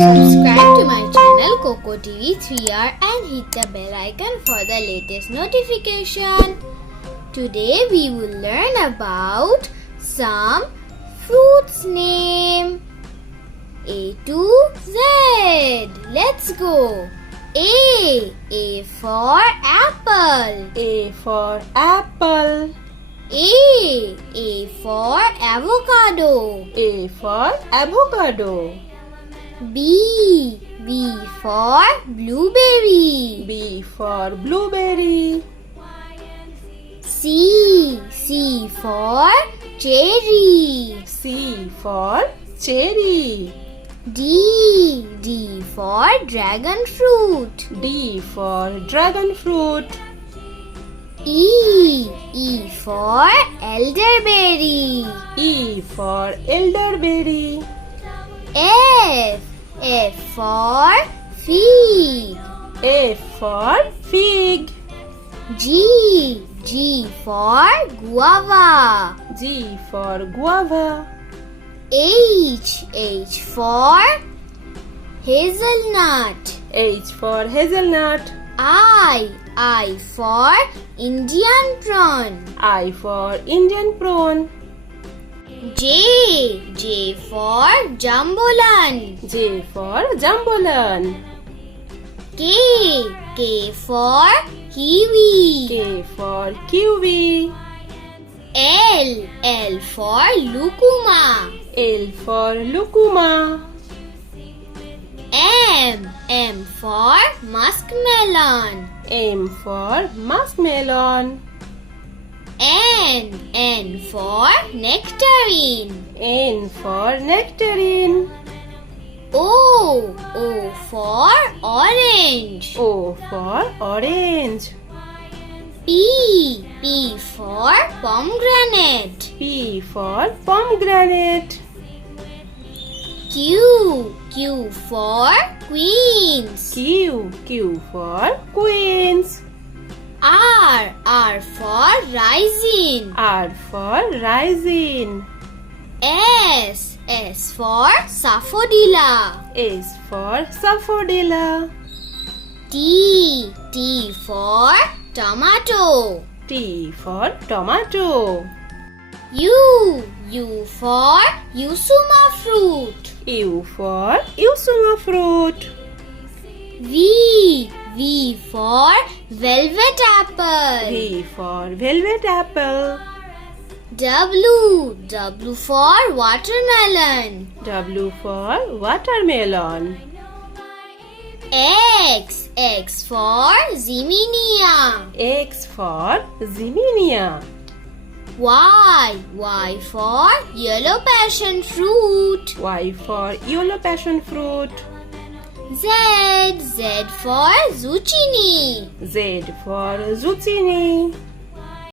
Subscribe to my channel Coco TV 3R and hit the bell icon for the latest notification. Today we will learn about some fruits name. A to Z. Let's go. A for apple. A for apple. A for avocado. A for avocado. B for blueberry. B for blueberry. C for cherry. C for cherry. D for dragon fruit. D for dragon fruit. E for elderberry. E for elderberry. F for fig. F for fig. G for guava. G for guava. H for hazelnut. H for hazelnut. I for Indian prawn. I for Indian prawn. J for jambolan. J for jambolan. K for kiwi. K for kiwi. L for lucuma. L for lucuma. M for muskmelon. M for muskmelon. N for nectarine. N for nectarine. O for orange. O for orange. P for pomegranate. P for pomegranate. Q for queens. Q for queens. R for rising. R for rising. S for saffodilla. S for saffodilla. T for tomato. T for tomato. U for yusuma fruit. U for yusuma fruit. V for velvet apple. V for velvet apple. W for watermelon. W for watermelon. X for Ziminia. X for zinnia. Y for yellow passion fruit. Y for yellow passion fruit. Z for zucchini. Z for zucchini.